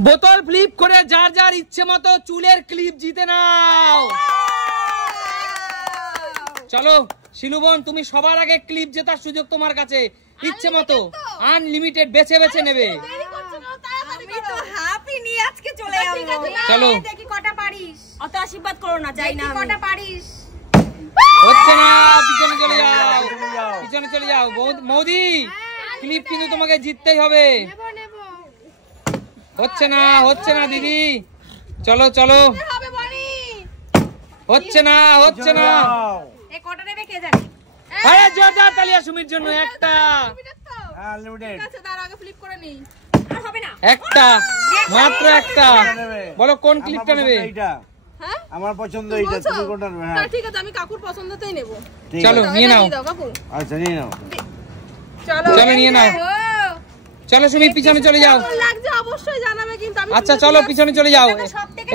বোতল ফ্লিপ করে যার যার ইচ্ছে মতো চুলের ক্লিপ জিতে নাও। চলো শিলু বোন, তুমি সবার আগে ক্লিপ জেতার সুযোগ তোমার কাছে, ইচ্ছে মতো আনলিমিটেড বেছে বেছে নেবে। চলো দেখি কটা পারিস, অত আশীর্বাদ করো না, যাই না কটা পারিস। হচ্ছে না, পিছনে চলে যাও, পিছনে চলে যাও। মৌদি ক্লিপ কিন্তু তোমাকে জিততেই হবে। হচ্ছে না, হচ্ছে না দিদি, চলো চলো, হচ্ছে না, হচ্ছে না। কটা নেবে কে জানে। আরে জোরদার তালিয়া সুমির জন্য। একটা একটা মাত্র একটা। বলো কোন ক্লিপটা নেবে? আমার পছন্দ এইটা, তুমি কোনটা নেবে? হ্যাঁ ঠিক আছে, আমি কাকুর পছন্দতেই নেব। চলো নিয়ে নাও। আচ্ছা নিয়ে নাও, চলো নিয়ে নাও। চলো সুমি পিছনে চলে যাও। লাগছে অবশ্যই জানাবে কিন্তু। আমি আচ্ছা চলো পিছনে চলে যাও,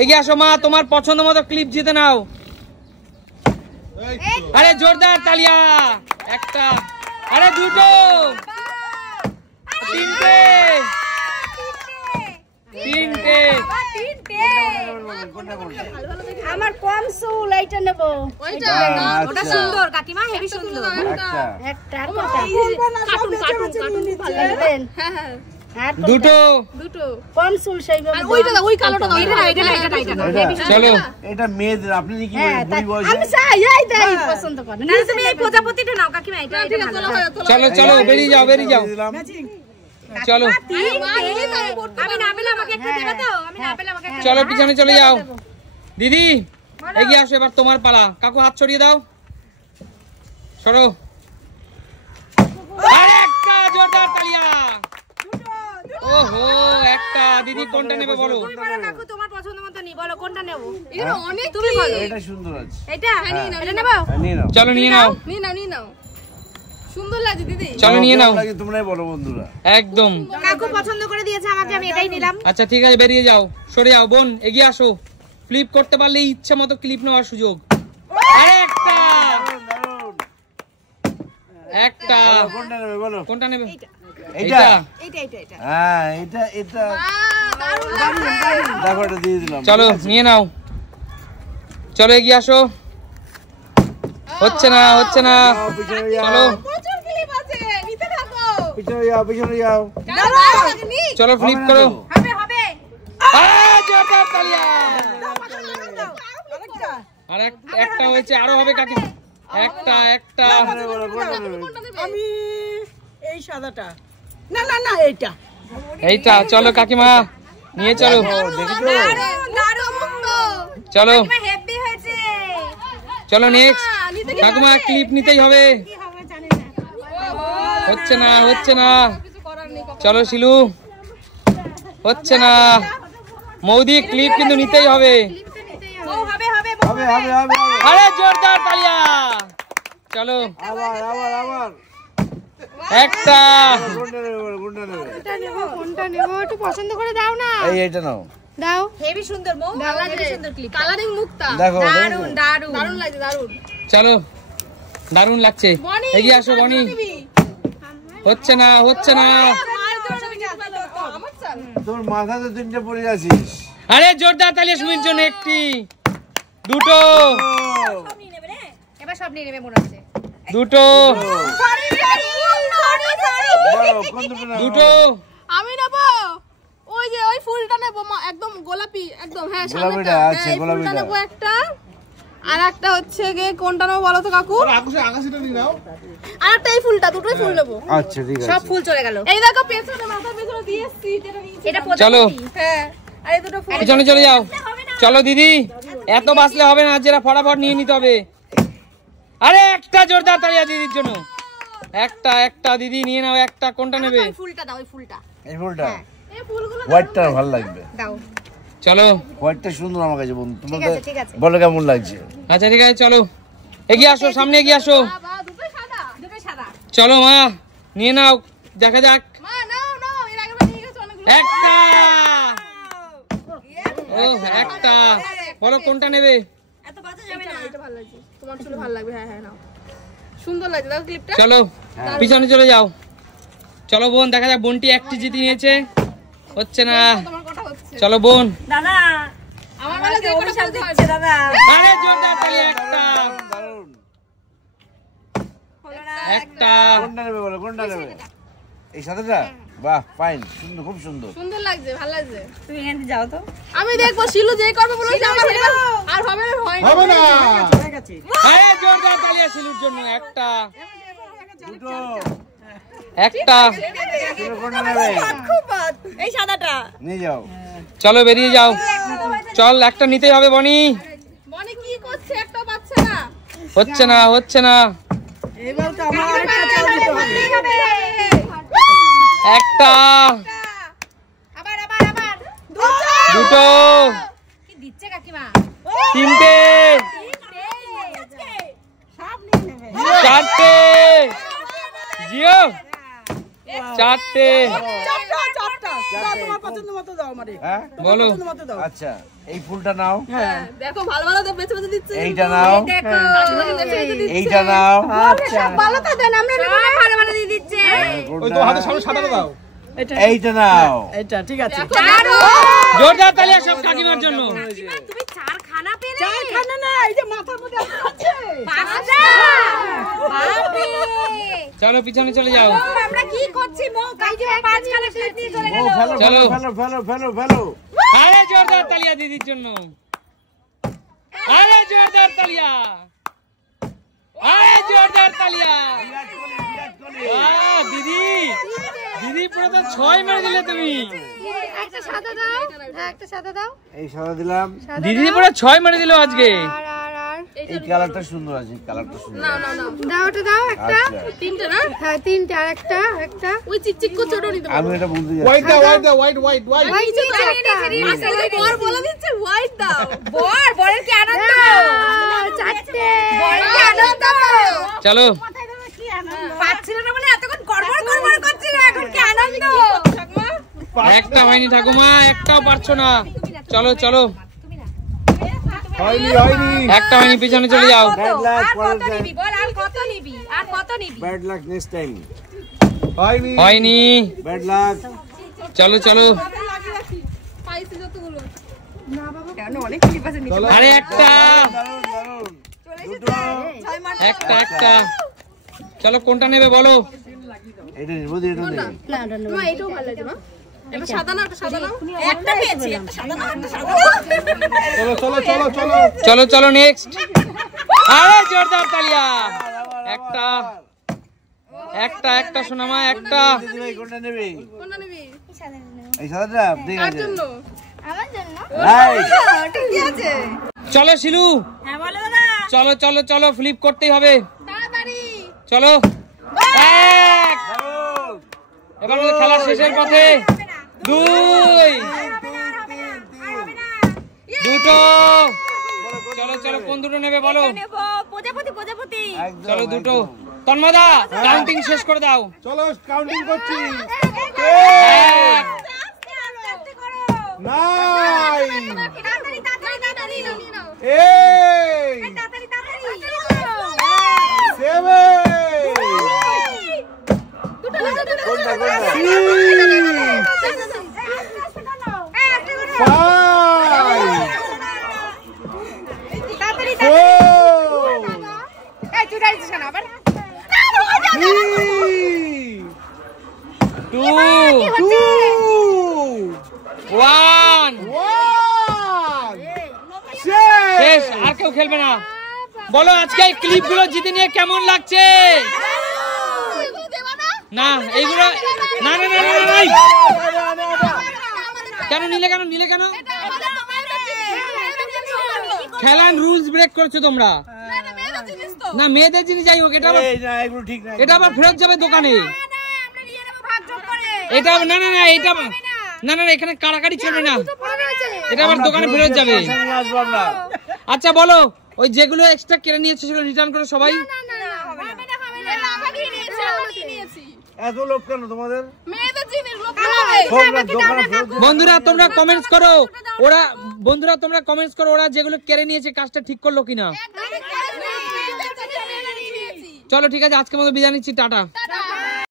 এগিয়ে আসো মা, তোমার পছন্দ মতো ক্লিপ জিতে নাও। আরে জোরদার তালিয়া। একটা, আরে দুটো, তিনটে, তিনটে। আমার কম চুল, এইটা নেব। ওটা সুন্দর কাকিমা, হেভি সুন্দর। একটা কার্টুন কার্টুন কার্টুন ভালো লাগে। হ্যাঁ হ্যাঁ দুটো, দুটো কম চুল সেইভাবে। ওইটা ওই কালোটা দাও। চলো এটা মেয়েদের, আপনি কি বুড়ি বয়সে? আমি চাই এই দেই পছন্দ করে না। তুমি এই প্রজাপতিটা নাও কাকিমা, এটা চলো চলো, বেরিয়ে যাও, বেরিয়ে যাও। চলো আমি না পেলে আমাকে একটা দেবে তো, আমি না পেলে আমাকে একটা। চলো পিছনে চলে যাও। দিদি এগিয়ে আসো, এবার তোমার পালা। কাকু হাত ছড়িয়ে দাও, সরো। আরে একটা, জোরদার তালিয়া। ওহো একটা। দিদি কোনটা নেবে বলো? তুমি বলো কাকু, তোমার পছন্দ মতো নি, বলো কোনটা নেব। এটা অনেক, তুমি বলো। এটা সুন্দর আছে। এটা এটা নেব। নিয়ে নাও, চলো নিয়ে নাও, নিয়ে নাও, নিয়ে নাও। সুন্দর লাগছে দিদি। চলো নিয়ে নাও। তোমরাই বলো বন্ধুরা। একদম কাকু পছন্দ করে দিয়েছে আমাকে, আমি এটাই নিলাম। আচ্ছা ঠিক আছে, বেরিয়ে যাও, সরে যাও। বোন এগিয়ে আসো, ফ্লিপ করতে পারলে ইচ্ছা মতো ক্লিপ নেওয়ার সুযোগ। আরে একটা, একটা। কোনটা নেবে বলো? কোনটা নেবে? এইটা, এইটা এইটা এইটা। হ্যাঁ এটা এটা দেখো, এটা দিয়ে দিলাম। চলো নিয়ে নাও, চলো এগিয়ে আসো। হচ্ছে না, হচ্ছে না। পিছনে যাও, চলো প্রচুর ক্লিপ আছে, নিতে থাকো। পিছনে যাও, পিছনে যাও। চলো ফ্লিপ করো। হবে হবে। জোরদার তালিয়া। আর একটা হয়েছে, আরো হবে কাকি। একটা একটা। আমি এই সাদাটা, না না না এইটা, এইটা। চলো কাকিমা নিয়ে চলো, চলো হেভি হয়েছে। চলো নেক্সট। কাকিমা ক্লিপ নিতেই হবে। কি হবে জানি না। হচ্ছে না, হচ্ছে না। চলো শিলু, হচ্ছে না। মৌদি ক্লিপ কিন্তু নিতেই হবে। ও হবে হবে। হবে হবে হবে। আরে জোরদার তালিয়া। চলো আবার আবার আবার। একটা। কোনটা নেবে বলো? কোনটা নেবে? কোনটা নেব, কোনটা নেব একটু পছন্দ করে দাও না। এইটা নাও। দাও। হেভি সুন্দর মৌ, হেভি সুন্দর ক্লিপ। কালারিং মুক্তা, দেখো দারুন দারুন দারুণ লাগছে, দারুণ। চলো দারুণ লাগছে, এগিয়ে আসো বনি। হচ্ছে না, হচ্ছে না। তোর মাথাতে তিনটে পড়ে যাচ্ছিস। আরে জোরদার তালিয়া সুমির জন্য। একটি, দুটো, এবার সব নিয়ে নেবে মনে হচ্ছে। দুটো, বলো কোন দুটো নেবে? দুটো। আমি নেব ওই যে ওই ফুলটা নেব, একদম গোলাপি একদম। হ্যাঁ গোলাপিটা আছে, গোলাপিটা নেব একটা। আর একটা হচ্ছে গিয়ে কোনটা নেব বলো তো কাকু? আকাশিটা নিয়ে নাও। আর একটা এই ফুলটা, দুটোই ফুল নেব। আচ্ছা ঠিক আছে। সব ফুল চলে গেল। এই দেখো পেছনে, মাথার পেছনে দিয়ে এসছি, যেটা নিয়েছি। এটা চলো হ্যাঁ, আর এই দুটো ফুল। পিছনে চলে যাও। চলো দিদি, এত বাঁচলে হবে না, যেটা ফটাফট নিয়ে নিতে হবে। আরে একটা জোরদার তালিয়া দিদির জন্য। একটা একটা দিদি নিয়ে নাও একটা। কোনটা নেবে? ওই ফুলটা দাও, ওই ফুলটা এই ফুলটা, এই ফুলগুলো হোয়াইটটা ভালো লাগবে। দাও। চলো হোয়াইটটা সুন্দর আমার কাছে বন্ধু। ঠিক তোমাদের আছে ঠিক আছে। বলো কেমন লাগছে? আচ্ছা ঠিক আছে, চলো এগিয়ে আসো, সামনে এগিয়ে আসো। বাবা, দুটোই সাদা। দুটোই সাদা। চলো মা নিয়ে নাও, দেখা যাক। মা নাও নাও, এর আগে নিয়ে গেছো অনেকগুলো। একটা। ও একটা। বলো কোনটা নেবে? এত বাজে যাবে না। এটা ভালো লাগছে, তোমার চুলে ভালো লাগবে। হ্যাঁ হ্যাঁ নাও, সুন্দর লাগছে। দেখো ক্লিপটা। চলো পিছনে চলে যাও। চলো বোন, দেখা যাক বোনটি একটি জিতে নিয়েছে। হচ্ছে না, তোমার কথা হচ্ছে চলো বোন। দাদা আমার বেলা যে কোনো অভিশাপ খেলতে দিচ্ছে দাদা। আরে জোরদার তালি, একটা দারুণ। একটা। কোনটা নেবে বলো, কোনটা নেবে? এই সাদাটা? বাহ, ফাইন, সুন্দর, খুব সুন্দর। সুন্দর লাগছে, ভালো লাগছে। তুমি এখান থেকে যাও তো। আমি দেখবো শিলু যেই করবে বলেছে আমার এবার আর হবে না, হয় না। হবে না। আরে জোরদার তালি শিলুর জন্য, একটা দুটো। একটা। তুমি কোনটা নেবে? এই সাদাটা নিয়ে যাও। চলো বেরিয়ে যাও, চল একটা নিতেই হবে বনি। মনে কি করছে, একটা পাচ্ছে না। হচ্ছে না, হচ্ছে না, একটা, আবার দুটো, কি দিচ্ছে কাকিমা? তিনটে, চারটে, জিও, চারটে। হ্যাঁ? বলো। আচ্ছা, এই ফুলটা নাও, দেখো ভালো ভালো তো বেছে বেছে দিচ্ছে। এইটা নাও, দেখো এইটা নাও। সব ভালো তো দেন, আমরা নেব না, ভালো ভালো দিয়ে দিচ্ছে। কোনটা? এইটা নাও। জোরদার তালি সব কাকিমার জন্য। তুমি চার খানা পেলে? চার খানা না, এই যে মাথার মধ্যে আছে পাঁচটা। বাপরে, চলো পিছনে চলে যাও। আমরা কি করছি মো? কাকিমা পাঁচ খানা প্লেট নিয়ে চলে ও, গেল। ফেলো, চলো। ফেলো, ফেলো, ফেলো, ফেলো। আরে জোরদার তালিয়া দিদির জন্য, আরে জোরদার তালিয়া, আরে জোরদার তালিয়া। বিরাট কোহলি, বিরাট কোহলি। আহ, দিদি দিদি পুরো তো 6 মেরে দিলে তুমি। একটা সাদা দাও, একটা সাদা দাও। এই সাদা দিলাম। দিদি পুরো 6 মেরে দিল আজকে। আর এই কালারটা সুন্দর আছে, কালারটা সুন্দর। না না না, দাও, ওটা দাও একটা। আচ্ছা, তিনটে না, হ্যাঁ তিনটা, আর একটা একটা ওই চিকচিক করছে ওটা নিতে আমি এটা বলতে যাচ্ছি। হোয়াইট নিচে তো নিচে আসলে বর বলে দিচ্ছে হোয়াইট দাও। বরের কি আনন্দ, চারটে বরের কি আনন্দ। চলো পাচ্ছিল না বলে এতক্ষণ গড়বড় গড়বড় করছিল, এখন কি আনন্দ। একটা হয়নি ঠাকুমা, একটাও পারছো না। চলো চলো, হয়নি, হয়নি। একটা হয়নি, পিছনে চলে যাও। Bad luck, আর পরের কত time. নিবি বল, আর কত নিবি, আর কত নিবি? Bad luck next time. হয়নি, Bad luck. চলো চলো। পাইছি যতগুলো। আরে একটা, দারুণ, দারুণ। দুটো। একটা একটা। চলো কোনটা নেবে বলো। এটা নিবো, এটা নেই। মা এটাও ভালো লাগে না, এটা সাদা না, এটা সাদা না। একটা পেয়েছি, একটা সাদা না, একটা সাদা। চলো চলো নেক্সট। আরে জোরদার তালিয়া, একটা একটা একটা সোনামা, একটা। দিদি ভাই, কোনটা নেবে? কোনটা নিবি? এই সাদাটা? ঠিক কার আছে। জন্য? আমার জন্য Right. ঠিকই আছে। চলো শিলু, হ্যাঁ বলো দাদা। চলো চলো চলো, ফ্লিপ করতেই হবে। তাড়াতাড়ি। চলো এক। দারুণ। এবার আমাদের খেলা শেষের পথে। 2, দুটো। চলো চলো, কোন দুটো নেবে বলো। নেব প্রজাপতি, প্রজাপতি। একদম, চলো দুটো। একদম। তন্মদা কাউন্টিং শেষ করে দাও। চলো, কাউন্টিং করছি। এক, আস্তে করো। নাইন, তাড়াতাড়ি তাড়াতাড়ি তাড়াতাড়ি নাও। এইট, তাড়াতাড়ি তাড়াতাড়ি। সেভেন, দুটো দুটো দুটো। কোনটা, কোনটা? সিক্স, 5, তাড়াতাড়ি 4, এই তুই দাঁড়িয়েছিস কেন আবার? 3, 2, 2, 1। 1, শেষ, আর কেউ খেলবে না। বলো আজকে এই ক্লিপগুলো জিতে নিয়ে কেমন লাগছে? না এইগুলো, না না না না না, কেন নিলে, কেন নিলে, কেন খেলার রুলস ব্রেক করছো তোমরা। না মেয়েদের জিনিস যাই হোক, এটা আবার, এই না, এগুলো ঠিক না। এটা আবার ফেরত যাবে দোকানে। আমরা নিয়ে নেব ভাগ যোগ করে। এটা না না না, এটা না না, এখানে কাড়াকাড়ি চলবে না, এটা আবার দোকানে ফেরত যাবে। পয়সা নিয়ে আসবো আমরা। আচ্ছা বলো, ওই যেগুলো এক্সট্রা কেড়ে নিয়েছে সেগুলো রিটার্ন করো সবাই। না না না, হবে না হবে না। আমাকেই নিয়েছি, আমাকেই নিয়েছি। এত লোক কেন তোমাদের? মেয়েদের জিনিস লোক তোমরা দোকানে ফেরত দিও। বন্ধুরা তোমরা কমেন্টস করো, ওরা বন্ধুরা তোমরা কমেন্টস করো ওরা যেগুলো কেড়ে নিয়েছে কাজটা ঠিক করলো কিনা। চলো ঠিক আছে, আজকের মতো বিদায় নিচ্ছি, টাটা।